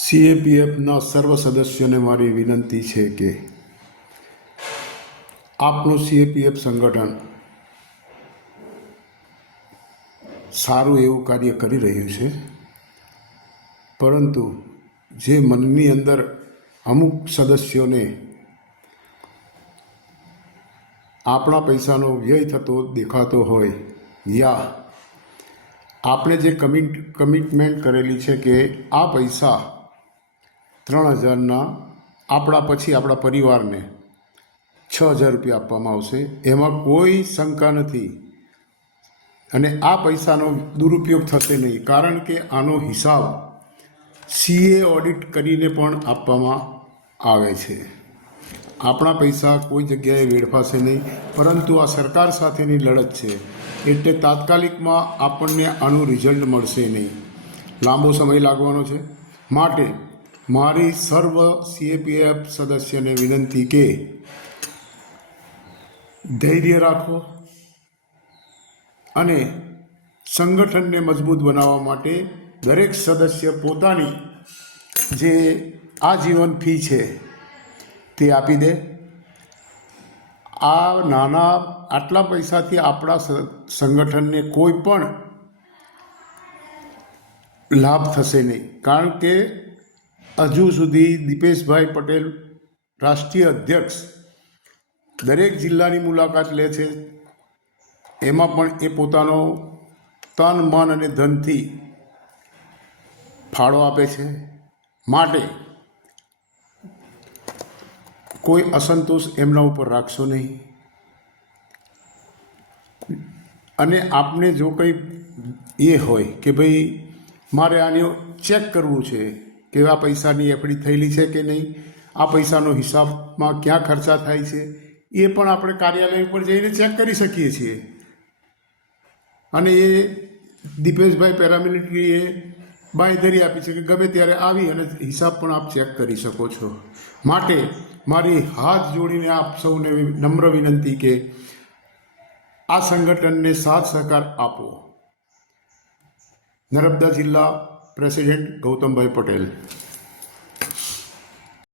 સીએપીએફના સર્વ સદસ્યોને મારી વિનંતી છે કે આપનું સીએપીએફ સંગઠન સારું એવું કાર્ય કરી રહ્યું છે, પરંતુ જે મનની અંદર અમુક સદસ્યોને આપણા પૈસાનો વ્યય થતો દેખાતો હોય, યા આપણે જે કમિટમેન્ટ કરેલી છે કે આ પૈસા 3000ના આપણા પરિવારને 6000 રૂપિયા આપવામાં આવશે, એમાં કોઈ શંકા નથી અને આ પૈસાનો દુરુપયોગ થશે નહીં, કારણ કે આનો હિસાબ સીએ ઓડિટ કરીને પણ આપવામાં આવે છે. આપણા પૈસા કોઈ જગ્યાએ વેડફાશે નહીં, પરંતુ આ સરકાર સાથેની લડત છે, એટલે તાત્કાલિકમાં આપણને આનું રિઝલ્ટ મળશે નહીં, લાંબો સમય લાગવાનો છે. માટે મારી સર્વ સીએપીએફ સદસ્યને વિનંતી કે ધૈર્ય રાખો અને સંગઠનને મજબૂત બનાવવા માટે દરેક સદસ્ય પોતાની જે આજીવન ફી છે તે આપી દે. આ નાના આટલા પૈસાથી આપણા સંગઠનને કોઈ પણ લાભ થશે નહીં, કારણ કે હજુ સુધી દીપેશભાઈ પટેલ રાષ્ટ્રીય અધ્યક્ષ દરેક જિલ્લાની મુલાકાત લે છે, એમાં પણ એ પોતાનો તન મન અને ધનથી ફાળો આપે છે. માટે કોઈ અસંતોષ એમના ઉપર રાખશો નહીં. અને આપને જો કંઈ એ હોય કે ભાઈ મારે આને ચેક કરવું છે કે આ પૈસાની એફડી થયેલી છે કે નહીં, આ પૈસાનો હિસાબમાં ક્યાં ખર્ચા થાય છે, એ પણ આપણે કાર્યાલય ઉપર જઈને ચેક કરી શકીએ છીએ. અને એ દીપેશભાઈ પેરામિલિટરીએ બાંયધરી આપી છે કે ગમે ત્યારે આવી અને હિસાબ પણ આપ ચેક કરી શકો છો. માટે મારી હાથ જોડીને આપ સૌને નમ્ર વિનંતી કે આ સંગઠનને સાથ સહકાર આપો. નર્મદા જિલ્લા પ્રેસિડેન્ટ ગૌતમભાઈ પટેલ.